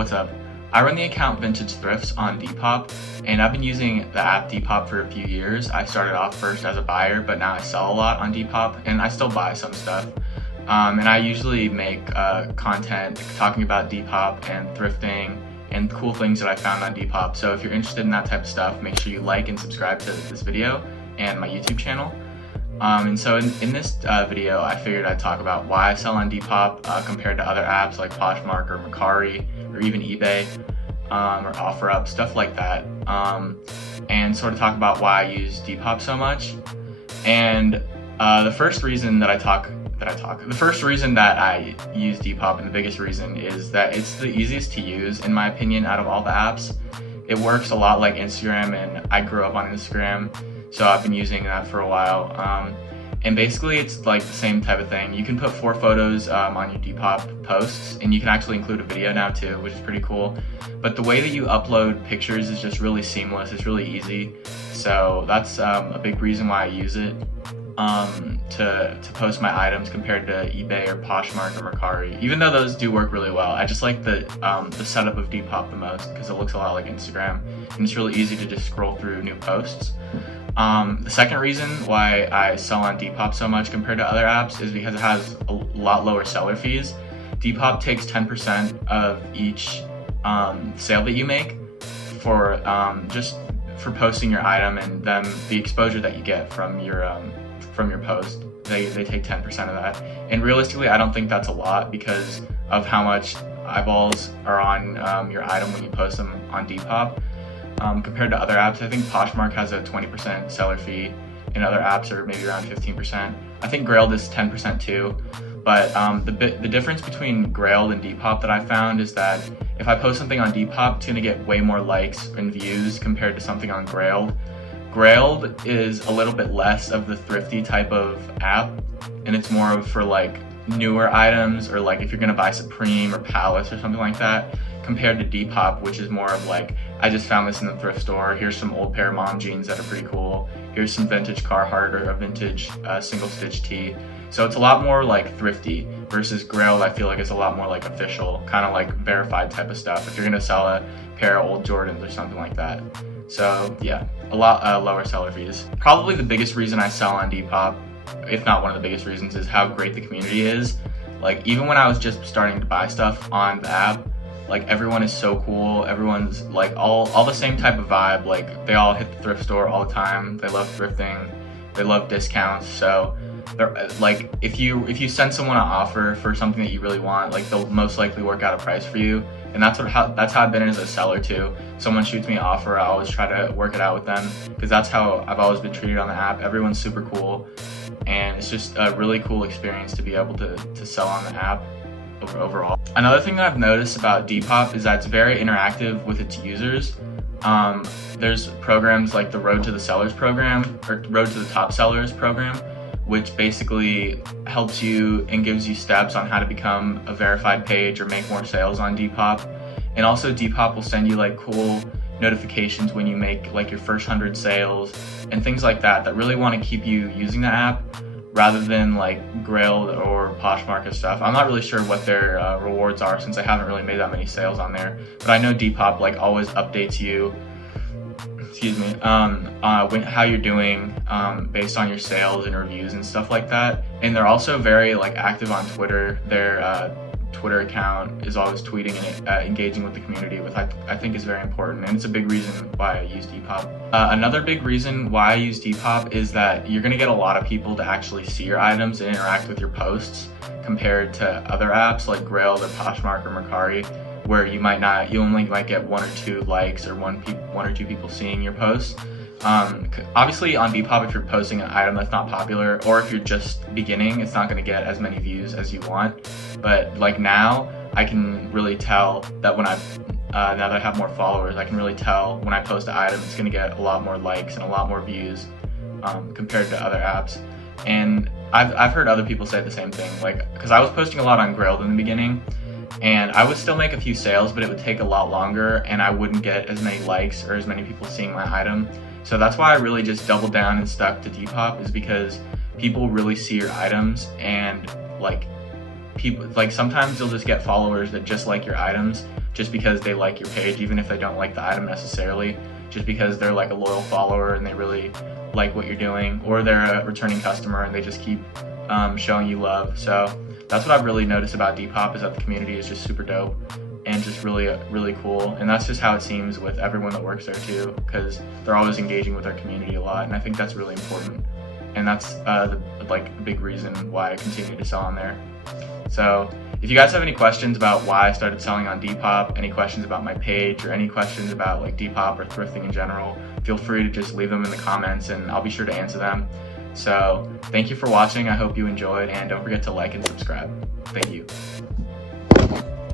What's up? I run the account Vintage Thrifts on Depop, and I've been using the app Depop for a few years. I started off first as a buyer, but now I sell a lot on Depop, and I still buy some stuff. And I usually make content talking about Depop and thrifting and cool things that I found on Depop. So if you're interested in that type of stuff, make sure you like and subscribe to this video and my YouTube channel. And so in this video, I figured I'd talk about why I sell on Depop compared to other apps like Poshmark or Mercari or even eBay or OfferUp, stuff like that. And sort of talk about why I use Depop so much. And the first reason that I use Depop, and the biggest reason, is that it's the easiest to use, in my opinion, out of all the apps. It works a lot like Instagram, and I grew up on Instagram, so I've been using that for a while. And basically it's like the same type of thing. You can put 4 photos on your Depop posts, and you can actually include a video now too, which is pretty cool. But the way that you upload pictures is just really seamless. It's really easy. So that's a big reason why I use it to post my items compared to eBay or Poshmark or Mercari. Even though those do work really well, I just like the setup of Depop the most because it looks a lot like Instagram, and it's really easy to just scroll through new posts. The second reason why I sell on Depop so much compared to other apps is because it has a lot lower seller fees. Depop takes 10% of each sale that you make for just for posting your item, and then the exposure that you get from your post. They take 10% of that. And realistically, I don't think that's a lot because of how much eyeballs are on your item when you post them on Depop. Compared to other apps, I think Poshmark has a 20% seller fee, and other apps are maybe around 15%. I think Grailed is 10% too. But the difference between Grailed and Depop that I found is that if I post something on Depop, it's gonna get way more likes and views compared to something on Grailed. Grailed is a little bit less of the thrifty type of app, and it's more of for like newer items, or like if you're gonna buy Supreme or Palace or something like that, compared to Depop, which is more of like, I just found this in the thrift store, here's some old pair of mom jeans that are pretty cool, here's some vintage Carhartt or a vintage single stitch tee. So it's a lot more like thrifty, versus Grailed I feel like it's a lot more like official, kind of like verified type of stuff if you're gonna sell a pair of old Jordans or something like that. So yeah, a lot lower seller fees. Probably the biggest reason I sell on Depop, if not one of the biggest reasons, is how great the community is. Like even when I was just starting to buy stuff on the app, like everyone is so cool. Everyone's like all the same type of vibe. Like they all hit the thrift store all the time. They love thrifting. They love discounts. So they're like, if you send someone an offer for something that you really want, like they'll most likely work out a price for you. And that's how I've been as a seller too. Someone shoots me an offer, I always try to work it out with them, because that's how I've always been treated on the app. Everyone's super cool, and it's just a really cool experience to be able to sell on the app overall. Another thing that I've noticed about Depop is that it's very interactive with its users. There's programs like the Road to the Sellers program, or Road to the Top Sellers program, which basically helps you and gives you steps on how to become a verified page or make more sales on Depop. And also Depop will send you like cool notifications when you make like your first 100 sales and things like that really want to keep you using the app, rather than like Grailed or Poshmark and stuff. I'm not really sure what their rewards are, since I haven't really made that many sales on there. But I know Depop like always updates you, how you're doing based on your sales and reviews and stuff like that. And they're also very like active on Twitter. Their Twitter account is always tweeting and engaging with the community, which I think is very important, and it's a big reason why I use Depop. Another big reason why I use Depop is that you're going to get a lot of people to actually see your items and interact with your posts, compared to other apps like Grailed or Poshmark or Mercari, where you only might get 1 or 2 likes, or one or two people seeing your posts. Obviously on Depop, if you're posting an item that's not popular, or if you're just beginning, it's not going to get as many views as you want. But like now, I can really tell that when now that I have more followers, I can really tell when I post an item, it's going to get a lot more likes and a lot more views compared to other apps. And I've heard other people say the same thing, like, because I was posting a lot on Grailed in the beginning, and I would still make a few sales, but it would take a lot longer, and I wouldn't get as many likes or as many people seeing my item. So that's why I really just doubled down and stuck to Depop, is because people really see your items, and like people, like sometimes you'll just get followers that just like your items just because they like your page, even if they don't like the item necessarily, just because they're like a loyal follower and they really like what you're doing, or they're a returning customer and they just keep showing you love. So that's what I've really noticed about Depop, is that the community is just super dope and just really cool. And that's just how it seems with everyone that works there too, because they're always engaging with their community a lot, and I think that's really important. And that's the big reason why I continue to sell on there. So if you guys have any questions about why I started selling on Depop, any questions about my page, or any questions about like Depop or thrifting in general, feel free to just leave them in the comments and I'll be sure to answer them. So thank you for watching. I hope you enjoyed, and don't forget to like and subscribe. Thank you.